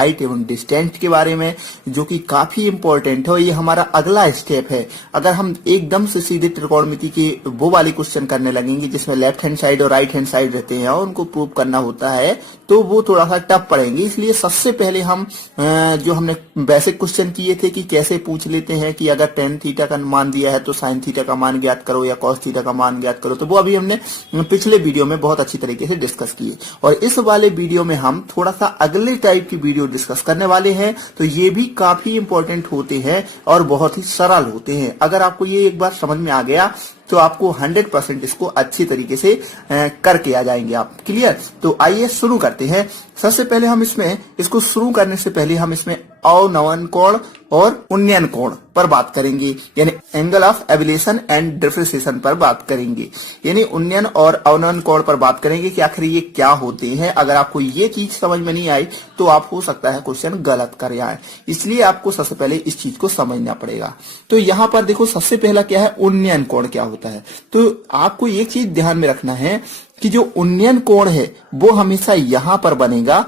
Height एवं distance के बारे में, जो कि काफी इंपॉर्टेंट है। ये हमारा अगला स्टेप है। अगर हम एकदम से सीधे त्रिकोणमिति के वो वाले क्वेश्चन करने लगेंगे जिसमें लेफ्ट हैंड साइड और राइट हैंड साइड रहते हैं और उनको प्रूव करना होता है, तो वो थोड़ा सा टफ पड़ेंगे। इसलिए सबसे पहले हम जो हमने बेसिक क्वेश्चन किए थे कि कैसे पूछ लेते हैं कि अगर टेन थीटा का मान दिया है तो साइन थीटा का मान ज्ञात करो या कॉस थीटा का मान ज्ञात करो, तो वो अभी हमने पिछले वीडियो में बहुत अच्छी तरीके से डिस्कस किए। और इस वाले वीडियो में हम थोड़ा सा अगले टाइप की वीडियो डिस्कस करने वाले हैं, तो ये भी काफी इंपॉर्टेंट होते हैं और बहुत ही सरल होते हैं। अगर आपको ये एक बार समझ में आ गया तो आपको 100% इसको अच्छी तरीके से करके आ जाएंगे आप। क्लियर? तो आइए शुरू करते हैं। सबसे पहले हम इसको शुरू करने से पहले हम इसमें अवनमन कोण और उन्नयन कोण पर बात करेंगे, यानी एंगल ऑफ एबिलेशन एंड डिफ्रेंसिएशन पर बात करेंगे, यानी उन्नयन और अवनमन कोण पर बात करेंगे कि आखिर ये क्या होते हैं। अगर आपको ये चीज समझ में नहीं आई तो आप हो सकता है क्वेश्चन गलत कर आए, इसलिए आपको सबसे पहले इस चीज को समझना पड़ेगा। तो यहाँ पर देखो, सबसे पहला क्या है, उन्नयन कोण क्या होता है। तो आपको एक चीज ध्यान में रखना है कि जो उन्नयन कोण है वो हमेशा यहां पर बनेगा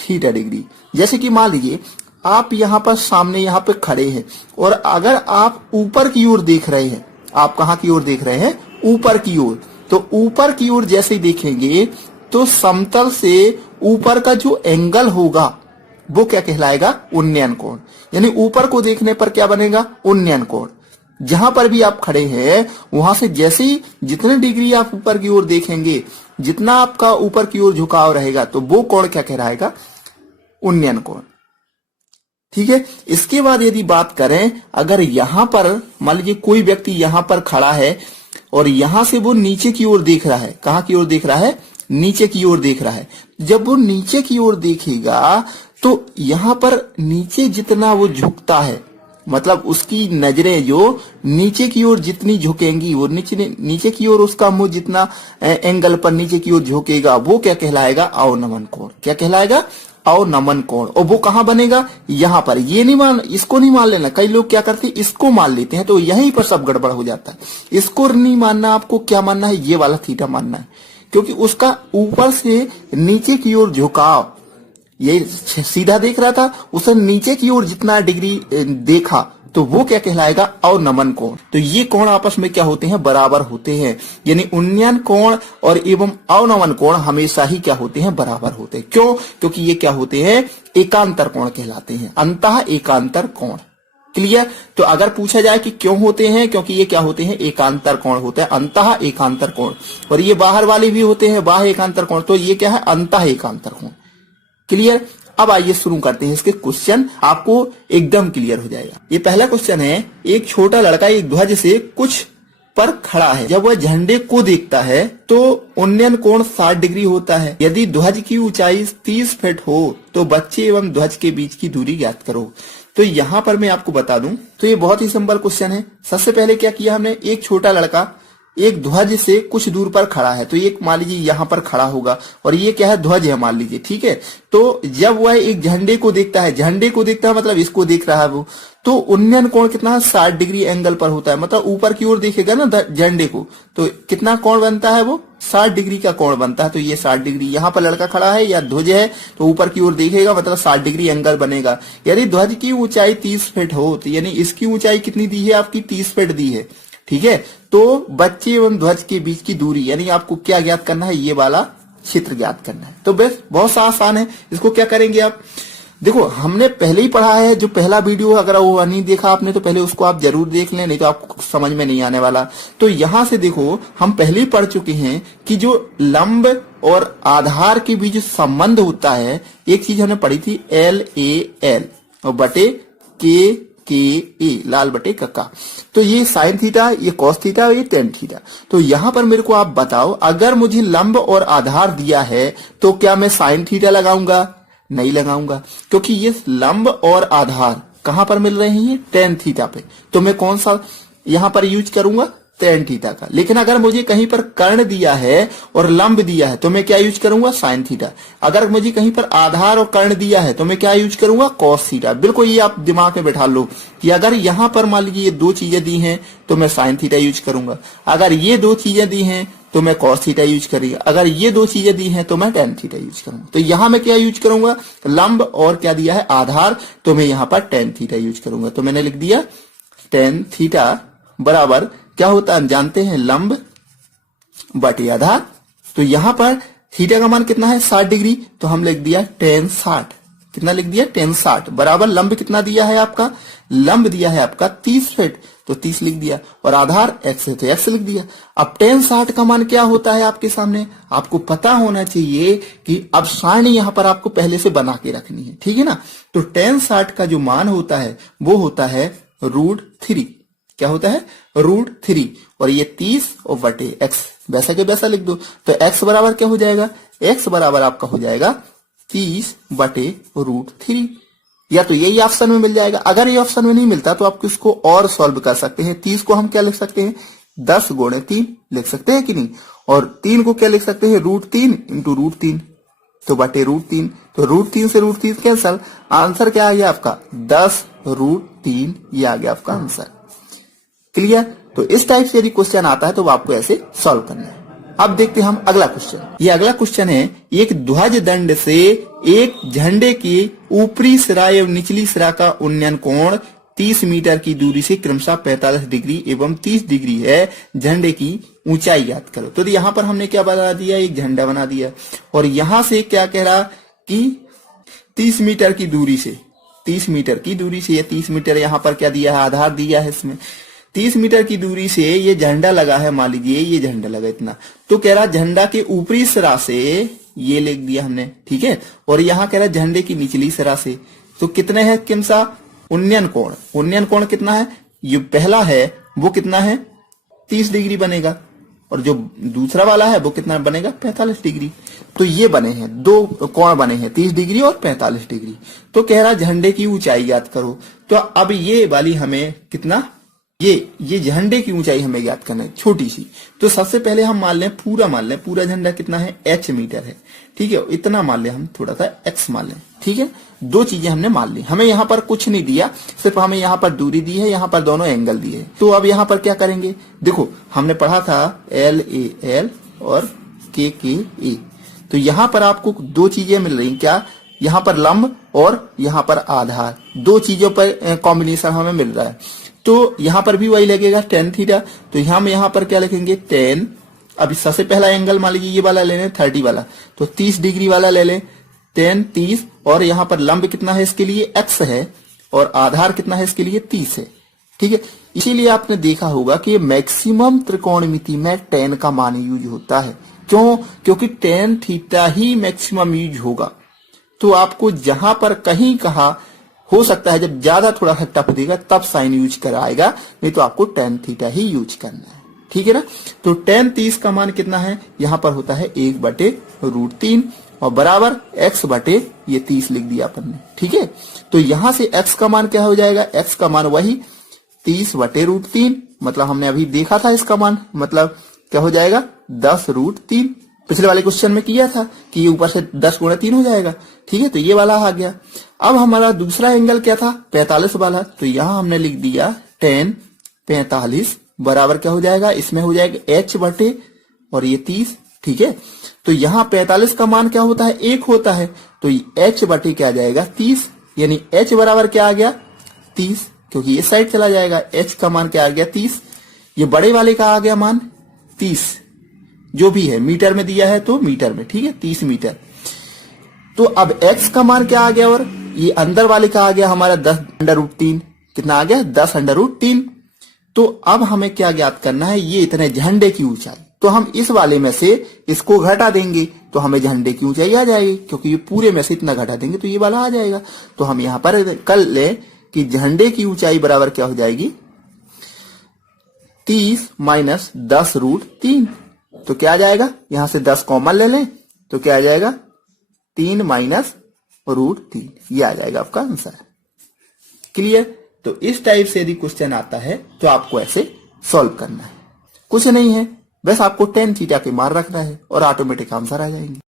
थीटा डिग्री। जैसे कि मान लीजिए आप यहां पर सामने यहां पे खड़े हैं और अगर आप ऊपर की ओर देख रहे हैं, आप कहां की ओर देख रहे हैं, ऊपर की ओर, तो ऊपर की ओर जैसे ही देखेंगे तो समतल से ऊपर का जो एंगल होगा वो क्या कहलाएगा, उन्नयन कोण। यानी ऊपर को देखने पर क्या बनेगा, उन्नयन कोण। जहां पर भी आप खड़े हैं वहां से जैसे ही जितने डिग्री आप ऊपर की ओर देखेंगे, जितना आपका ऊपर की ओर झुकाव रहेगा, तो वो कोण क्या कहलाएगा, उन्नयन कोण। ठीक है। इसके बाद यदि बात करें, अगर यहां पर मान लीजिए कोई व्यक्ति यहां पर खड़ा है और यहां से वो नीचे की ओर देख रहा है, कहां की ओर देख रहा है, नीचे की ओर देख रहा है। जब वो नीचे की ओर देखेगा तो यहां पर नीचे जितना वो झुकता है, मतलब उसकी नजरें जो नीचे की ओर जितनी झुकेंगी, वो नीचे की ओर उसका मुंह जितना एंगल पर नीचे की ओर झुकेगा, वो क्या कहलाएगा, अवनमन कोण। क्या कहलाएगा, अवनमन कोण। और वो कहां बनेगा, यहां पर। ये नहीं इसको नहीं मान लेना। कई लोग क्या करते हैं, इसको मान लेते हैं, तो यहीं पर सब गड़बड़ हो जाता है। इसको नहीं मानना, आपको क्या मानना है, ये वाला थीटा मानना है, क्योंकि उसका ऊपर से नीचे की ओर झुकाव, ये सीधा देख रहा था, उसे नीचे की ओर जितना डिग्री देखा, तो वो क्या कहलाएगा, अवनमन कोण। तो ये कोण आपस में क्या होते हैं, बराबर होते हैं। यानी उन्नयन कोण और एवं अवनमन कोण हमेशा ही क्या होते हैं, बराबर होते हैं। क्यों? क्योंकि ये क्या होते हैं, एकांतर कोण कहलाते हैं, अंतः एकांतर कोण। क्लियर? तो अगर पूछा जाए कि क्यों होते हैं, क्योंकि ये क्या होते हैं, एकांतर कोण होते हैं, अंतः एकांतर कोण। और ये बाहर वाले भी होते हैं, बाह्य एकांतर कोण, तो ये क्या है, अंतः एकांतर कोण। क्लियर? अब आइए शुरू करते हैं इसके क्वेश्चन, आपको एकदम क्लियर हो जाएगा। ये पहला क्वेश्चन है, एक छोटा लड़का एक ध्वज से कुछ पर खड़ा है। जब वह झंडे को देखता है तो उन्नयन कोण 60 डिग्री होता है। यदि ध्वज की ऊंचाई 30 फीट हो तो बच्चे एवं ध्वज के बीच की दूरी ज्ञात करो। तो यहाँ पर मैं आपको बता दूं, तो ये बहुत ही सिंपल क्वेश्चन है। सबसे पहले क्या किया हमने, एक छोटा लड़का एक ध्वज से कुछ दूर पर खड़ा है, तो एक मान लीजिए यहां पर खड़ा होगा और ये क्या है, ध्वज है मान लीजिए, ठीक है। तो जब वह एक झंडे को देखता है, झंडे को देखता है मतलब इसको देख रहा है वो, तो उन्नयन कोण कितना है, 60 डिग्री एंगल पर होता है। मतलब ऊपर की ओर देखेगा ना झंडे को, तो कितना कोण बनता है, वो 60 डिग्री का कोण बनता है। तो ये 60 डिग्री, यहाँ पर लड़का खड़ा है या ध्वज है तो ऊपर की ओर देखेगा, मतलब 60 डिग्री एंगल बनेगा। यदि ध्वज की ऊंचाई 30 फीट हो तो यानी इसकी ऊंचाई कितनी दी है, आपकी 30 फीट दी है, ठीक है। तो बच्चे एवं ध्वज के बीच की दूरी, यानी आपको क्या ज्ञात करना है, ये वाला क्षेत्र ज्ञात करना है। तो बस बहुत सा आसान है। इसको क्या करेंगे आप, देखो हमने पहले ही पढ़ा है, जो पहला वीडियो अगर वो नहीं देखा आपने तो पहले उसको आप जरूर देख लें, नहीं तो आपको समझ में नहीं आने वाला। तो यहां से देखो हम पहले ही पढ़ चुके हैं कि जो लंब और आधार के बीच संबंध होता है, एक चीज हमने पढ़ी थी, LAL और बटे के ए, लाल बटे कक्का। तो ये साइन थीटा, ये कॉस थीटा और ये टेन थीटा। तो यहां पर मेरे को आप बताओ, अगर मुझे लंब और आधार दिया है तो क्या मैं साइन थीटा लगाऊंगा, नहीं लगाऊंगा, क्योंकि ये लंब और आधार कहां पर मिल रहे हैं, टेन थीटा पे। तो मैं कौन सा यहां पर यूज करूंगा, टेन थीटा का। लेकिन अगर मुझे कहीं पर कर्ण दिया है और लंब दिया है तो मैं क्या यूज करूंगा, साइन थीटा। अगर मुझे कहीं पर आधार और कर्ण दिया है तो मैं क्या यूज करूंगा, कॉस थीटा। बिल्कुल ये आप दिमाग में बैठा लो कि अगर यहां पर मान लीजिए ये दो चीजें दी हैं तो मैं साइन थीटा यूज करूंगा, अगर ये दो चीजें दी हैं तो मैं cos थीटा यूज करूंगा। अगर ये दो चीजें दी हैं तो मैं tan थीटा यूज करूंगा। तो यहां मैं क्या यूज करूंगा, लंब और क्या दिया है, आधार, तो मैं यहां पर tan थीटा यूज करूंगा। तो मैंने लिख दिया tan थीटा बराबर क्या होता है, हम जानते हैं लंब बटे आधार। तो यहां पर थीटा का मान कितना है 60 डिग्री, तो हम लिख दिया tan 60। कितना लिख दिया, tan 60 बराबर लंब कितना दिया है आपका, लंब दिया है आपका 30 फीट, तो 30 लिख दिया, और आधार x है तो x लिख दिया। अब tan 60 का मान क्या होता है आपके सामने, आपको पता होना चाहिए कि अब सारणी यहां पर आपको पहले से बना के रखनी है, ठीक है ना। तो tan 60 का जो मान होता है वो होता है √3। क्या होता है, √3, और ये 30 और बटे x, वैसा के वैसा लिख दो। तो x बराबर क्या हो जाएगा, x बराबर आपका हो जाएगा 30 बटे √3, या तो यही ऑप्शन में मिल जाएगा। अगर ये ऑप्शन में नहीं मिलता तो आप इसको और सॉल्व कर सकते हैं। 30 को हम क्या लिख सकते हैं, 10 गुणे 3 लिख सकते हैं कि नहीं, और 3 को क्या लिख सकते हैं, √3 इंटू √3, तो बटे √3, तो √3 से √3 कैंसल, आंसर क्या आ गया आपका 10√3, ये आ गया आपका आंसर। क्लियर। तो इस टाइप से यदि क्वेश्चन आता है तो आपको ऐसे सॉल्व करना है। अब देखते हैं हम अगला क्वेश्चन। ये अगला क्वेश्चन है, एक ध्वज दंड से एक झंडे की ऊपरी सिरा एवं निचली सिरा का उन्नयन कोण 30 मीटर की दूरी से क्रमशः 45 डिग्री एवं 30 डिग्री है, झंडे की ऊंचाई याद करो। तो यहां पर हमने क्या बना दिया, एक झंडा बना दिया, और यहां से क्या कह रहा कि 30 मीटर की दूरी से, 30 मीटर की दूरी से, ये 30 मीटर यहां पर क्या दिया है, आधार दिया है इसमें, 30 मीटर की दूरी से ये झंडा लगा है, मान लीजिए ये झंडा लगा इतना, तो कह रहा झंडा के ऊपरी सिरा से, ये लिख दिया हमने, ठीक है, और यहां कह रहा झंडे की निचली सिरा से, तो कितने है किमसा उन्नयन कोण, उन्नयन कोण कितना है, ये पहला है वो कितना है 30 डिग्री बनेगा, और जो दूसरा वाला है वो कितना बनेगा 45 डिग्री। तो ये बने हैं दो कोण बने हैं 30 डिग्री और 45 डिग्री। तो कह रहा झंडे की ऊंचाई याद करो। तो अब ये वाली हमें कितना, ये झंडे की ऊंचाई हमें याद करना है छोटी सी। तो सबसे पहले हम मान लें पूरा झंडा कितना है h मीटर है, ठीक है, इतना मान लें हम, थोड़ा सा x मान लें, ठीक है। दो चीजें हमने मान ली, हमें यहाँ पर कुछ नहीं दिया, सिर्फ हमें यहाँ पर दूरी दी है, यहाँ पर दोनों एंगल दिए। तो अब यहाँ पर क्या करेंगे, देखो हमने पढ़ा था LAL और KKA, तो यहाँ पर आपको दो चीजें मिल रही, क्या, यहाँ पर लंब और यहाँ पर आधार, दो चीजों पर कॉम्बिनेशन हमें मिल रहा है। तो यहां पर भी वही लगेगा tan थीटा, तो हम यहां पर क्या लिखेंगे tan, अब सबसे पहला एंगल मान लीजिए ये वाला ले लें 30 वाला, तो 30 डिग्री वाला ले लें tan 30, और यहां पर लंब कितना है इसके लिए x है, और आधार कितना है इसके लिए 30 है, ठीक है। इसीलिए आपने देखा होगा कि मैक्सिमम त्रिकोणमिति में tan का मान यूज होता है। क्यों, क्योंकि tan थीटा ही मैक्सिमम यूज होगा। तो आपको जहां पर कहीं कहा हो सकता है जब ज्यादा थोड़ा सा टफ देगा तब साइन यूज कराएगा, नहीं तो आपको tan थीटा ही यूज करना है, ठीक है ना। तो tan 30 का मान कितना है, यहां पर होता है 1 बटे √3, और बराबर x बटे ये 30 लिख दिया अपन ने, ठीक है। तो यहां से x का मान क्या हो जाएगा, x का मान वही 30 बटे √3, मतलब हमने अभी देखा था इसका मान, मतलब क्या हो जाएगा 10√3। पिछले वाले क्वेश्चन में किया था कि ये ऊपर से 10 गुणा 3 हो जाएगा, ठीक है, तो ये वाला आ गया। अब हमारा दूसरा एंगल क्या था 45 वाला, तो यहां हमने लिख दिया tan 45 बराबर क्या हो जाएगा, इसमें हो जाएगा h बटे और ये 30, ठीक है। तो यहां 45 का मान क्या होता है, 1 होता है, तो h बटे क्या आ जाएगा 30, यानी h बराबर क्या आ गया 30, क्योंकि ये साइड चला जाएगा, h का मान क्या आ गया 30, ये बड़े वाले का आ गया मान 30, जो भी है मीटर में दिया है तो मीटर में, ठीक है, 30 मीटर। तो अब x का मान क्या आ गया, और ये अंदर वाले का आ गया हमारा 10√3, कितना आ गया 10√3। तो अब हमें क्या ज्ञात करना है, ये इतने झंडे की ऊंचाई, तो हम इस वाले में से इसको घटा देंगे तो हमें झंडे की ऊंचाई आ जाएगी, क्योंकि ये पूरे में से इतना घटा देंगे तो ये वाला आ जाएगा। तो हम यहां पर कर ले कि झंडे की ऊंचाई बराबर क्या हो जाएगी 30 माइनस 10√3, तो क्या आ जाएगा, यहां से 10 कॉमन ले लें तो क्या आ जाएगा 3 माइनस √3, ये आ जाएगा आपका आंसर। क्लियर। तो इस टाइप से यदि क्वेश्चन आता है तो आपको ऐसे सॉल्व करना है, कुछ नहीं है, बस आपको tan थीटा के मान रखना है और ऑटोमेटिक आंसर आ जाएंगे।